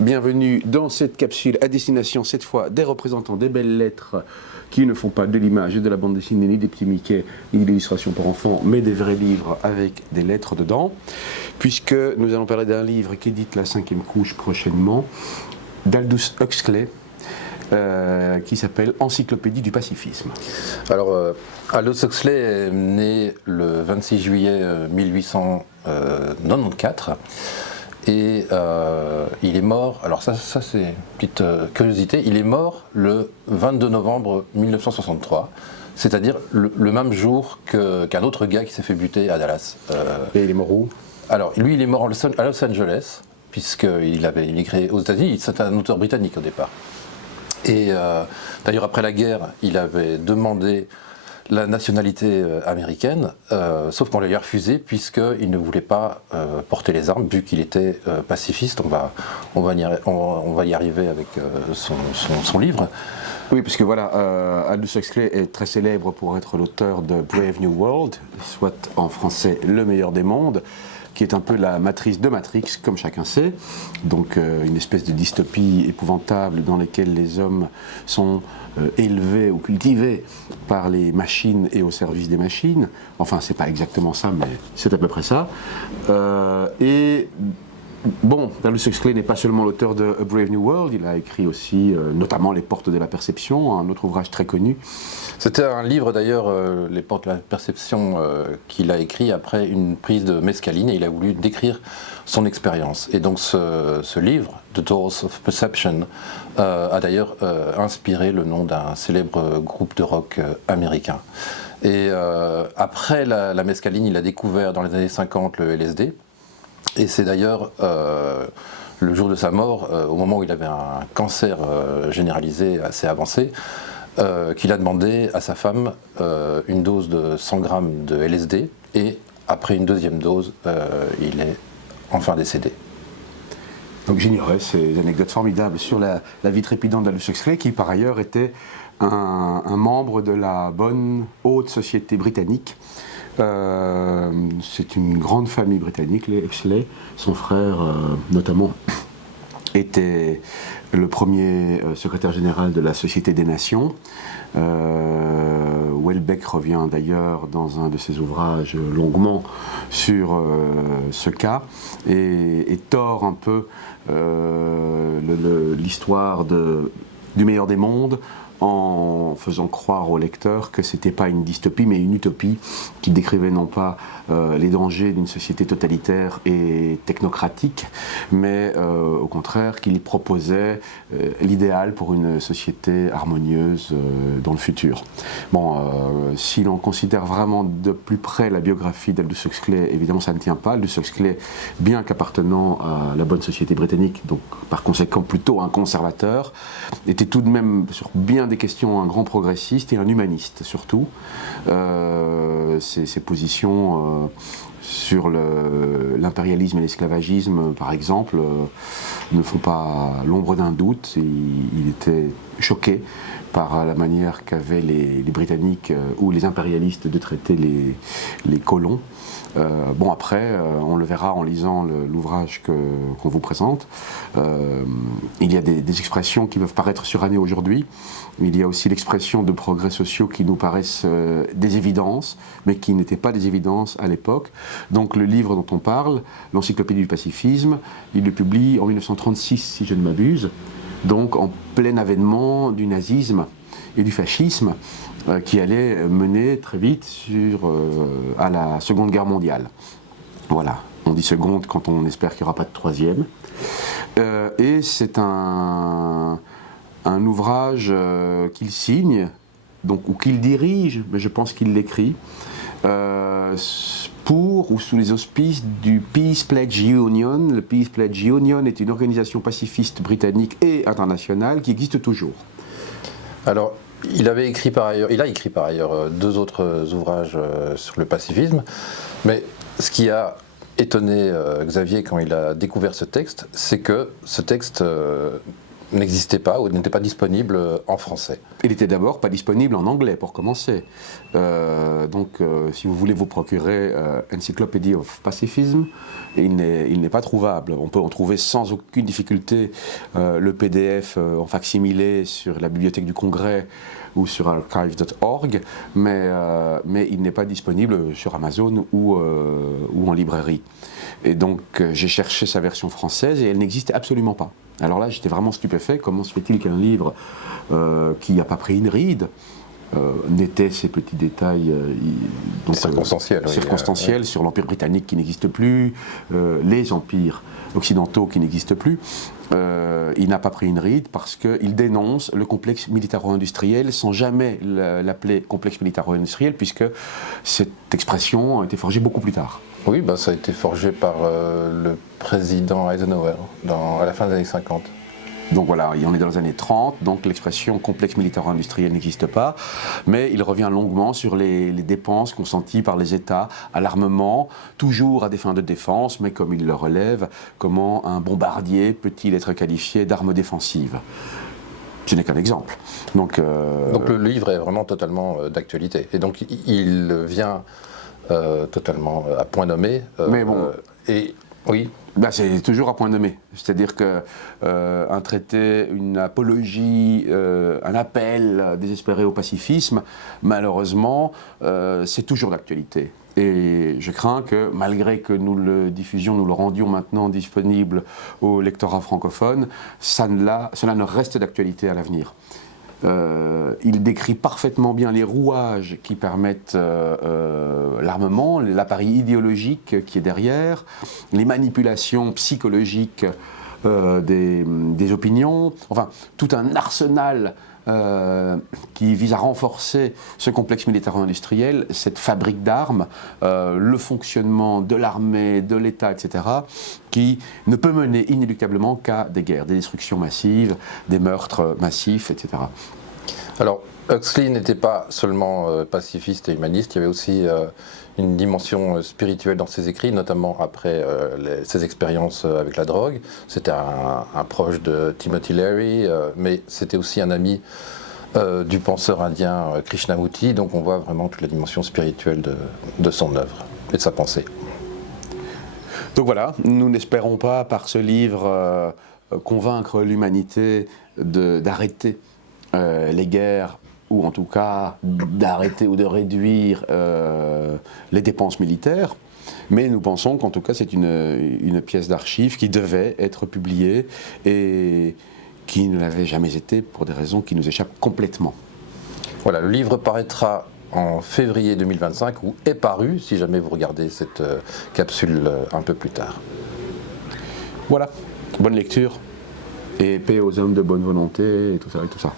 bienvenue dans cette capsule à destination cette fois des représentants des belles lettres qui ne font pas de l'image et de la bande dessinée, ni des petits Mickey, ni de l'illustration pour enfants, mais des vrais livres avec des lettres dedans, puisque nous allons parler d'un livre qu'édite la 5e couche prochainement, d'Aldous Huxley, qui s'appelle Encyclopédie du pacifisme. Alors, Aldous Huxley est né le 26 juillet 1894 et il est mort, alors ça c'est une petite curiosité, il est mort le 22 novembre 1963, c'est-à-dire le même jour qu'un autre gars qui s'est fait buter à Dallas. Et il est mort où? Alors, lui il est mort à Los Angeles, puisqu'il avait immigré aux États-Unis, c'est un auteur britannique au départ. Et d'ailleurs, après la guerre, il avait demandé la nationalité américaine, sauf qu'on lui a refusé puisqu'il ne voulait pas porter les armes, vu qu'il était pacifiste. On va y arriver avec son livre. Oui, parce que voilà, Aldous Huxley est très célèbre pour être l'auteur de Brave New World, soit en français Le meilleur des mondes, qui est un peu la matrice de Matrix, comme chacun sait. Donc une espèce de dystopie épouvantable dans laquelle les hommes sont élevés ou cultivés par les machines et au service des machines. Enfin, c'est pas exactement ça, mais c'est à peu près ça. Bon, Aldous Huxley n'est pas seulement l'auteur de A Brave New World, il a écrit aussi notamment Les Portes de la Perception, un autre ouvrage très connu. C'était un livre d'ailleurs, Les Portes de la Perception, qu'il a écrit après une prise de mescaline, et il a voulu décrire son expérience. Et donc ce livre, The Doors of Perception, a d'ailleurs inspiré le nom d'un célèbre groupe de rock américain. Et après la mescaline, il a découvert dans les années 50 le LSD. Et c'est d'ailleurs le jour de sa mort, au moment où il avait un cancer généralisé assez avancé, qu'il a demandé à sa femme une dose de 100 grammes de LSD, et après une deuxième dose, il est enfin décédé. Donc j'ignorais ces anecdotes formidables sur la vie trépidante d'Aldous Huxley, qui par ailleurs était un membre de la bonne haute société britannique. C'est une grande famille britannique, les Huxley. Son frère, notamment, était le premier secrétaire général de la Société des Nations. Houellebecq revient d'ailleurs dans un de ses ouvrages longuement sur ce cas et tord un peu l'histoire du meilleur des mondes, en faisant croire au lecteur que c'était pas une dystopie mais une utopie qui décrivait non pas les dangers d'une société totalitaire et technocratique, mais au contraire qu'il proposait l'idéal pour une société harmonieuse dans le futur. Bon, si l'on considère vraiment de plus près la biographie d'Aldous Huxley, évidemment ça ne tient pas. Aldous Huxley, bien qu'appartenant à la bonne société britannique, donc par conséquent plutôt un conservateur, était tout de même sur bien des questions un grand progressiste et un humaniste surtout. Ses positions sur l'impérialisme et l'esclavagisme, par exemple, ne font pas l'ombre d'un doute. Il était choqué par la manière qu'avaient les Britanniques ou les impérialistes de traiter les colons. Bon, après, on le verra en lisant l'ouvrage qu'on vous présente. Il y a des expressions qui peuvent paraître surannées aujourd'hui. Il y a aussi l'expression de progrès sociaux qui nous paraissent des évidences, mais qui n'étaient pas des évidences à l'époque. Donc le livre dont on parle, l'Encyclopédie du pacifisme, il le publie en 1936, si je ne m'abuse, donc en plein avènement du nazisme et du fascisme, qui allait mener très vite à la Seconde Guerre mondiale. Voilà, on dit seconde quand on espère qu'il n'y aura pas de troisième. Et c'est un ouvrage qu'il signe, donc, ou qu'il dirige, mais je pense qu'il l'écrit, pour ou sous les auspices du Peace Pledge Union. Le Peace Pledge Union est une organisation pacifiste britannique et internationale qui existe toujours. Alors, il a écrit par ailleurs deux autres ouvrages sur le pacifisme, mais ce qui a étonné Xavier quand il a découvert ce texte, c'est que ce texte n'existait pas ou n'était pas disponible en français. Il était d'abord pas disponible en anglais pour commencer. Si vous voulez vous procurer Encyclopedia of Pacifism, il n'est pas trouvable. On peut en trouver sans aucune difficulté le PDF en facsimilé sur la bibliothèque du Congrès ou sur archive.org, mais il n'est pas disponible sur Amazon ou en librairie. Et donc j'ai cherché sa version française et elle n'existait absolument pas. Alors là j'étais vraiment stupéfait, comment se fait-il qu'un livre qui n'a pas pris une ride n'était ces petits détails circonstanciels sur l'Empire britannique qui n'existe plus, les empires occidentaux qui n'existent plus. Il n'a pas pris une ride parce qu'il dénonce le complexe militaro-industriel sans jamais l'appeler complexe militaro-industriel, puisque cette expression a été forgée beaucoup plus tard. Oui, ça a été forgé par le président Eisenhower à la fin des années 50. Donc voilà, on est dans les années 30, donc l'expression complexe militaro-industriel n'existe pas, mais il revient longuement sur les dépenses consenties par les États à l'armement, toujours à des fins de défense, mais comme il le relève, comment un bombardier peut-il être qualifié d'arme défensive ? Ce n'est qu'un exemple. Donc le livre est vraiment totalement d'actualité, et donc il vient totalement à point nommé. Mais bon... Oui. C'est toujours à point nommé. C'est-à-dire qu'un traité, une apologie, un appel désespéré au pacifisme, malheureusement, c'est toujours d'actualité. Et je crains que, malgré que nous le diffusions, nous le rendions maintenant disponible au lectorat francophone, cela ne reste d'actualité à l'avenir. Il décrit parfaitement bien les rouages qui permettent l'armement, l'appareil idéologique qui est derrière, les manipulations psychologiques des opinions, enfin tout un arsenal qui vise à renforcer ce complexe militaro-industriel, cette fabrique d'armes, le fonctionnement de l'armée, de l'État, etc., qui ne peut mener inéluctablement qu'à des guerres, des destructions massives, des meurtres massifs, etc. Alors, Huxley n'était pas seulement pacifiste et humaniste, il y avait aussi une dimension spirituelle dans ses écrits, notamment après ses expériences avec la drogue. C'était un proche de Timothy Leary, mais c'était aussi un ami du penseur indien Krishnamurti, donc on voit vraiment toute la dimension spirituelle de son œuvre et de sa pensée. Donc voilà, nous n'espérons pas par ce livre convaincre l'humanité d'arrêter les guerres, ou en tout cas d'arrêter ou de réduire les dépenses militaires, mais nous pensons qu'en tout cas c'est une pièce d'archive qui devait être publiée et qui ne l'avait jamais été pour des raisons qui nous échappent complètement. Voilà, le livre paraîtra en février 2025, ou est paru si jamais vous regardez cette capsule un peu plus tard. Voilà, bonne lecture et paix aux hommes de bonne volonté et tout ça et tout ça.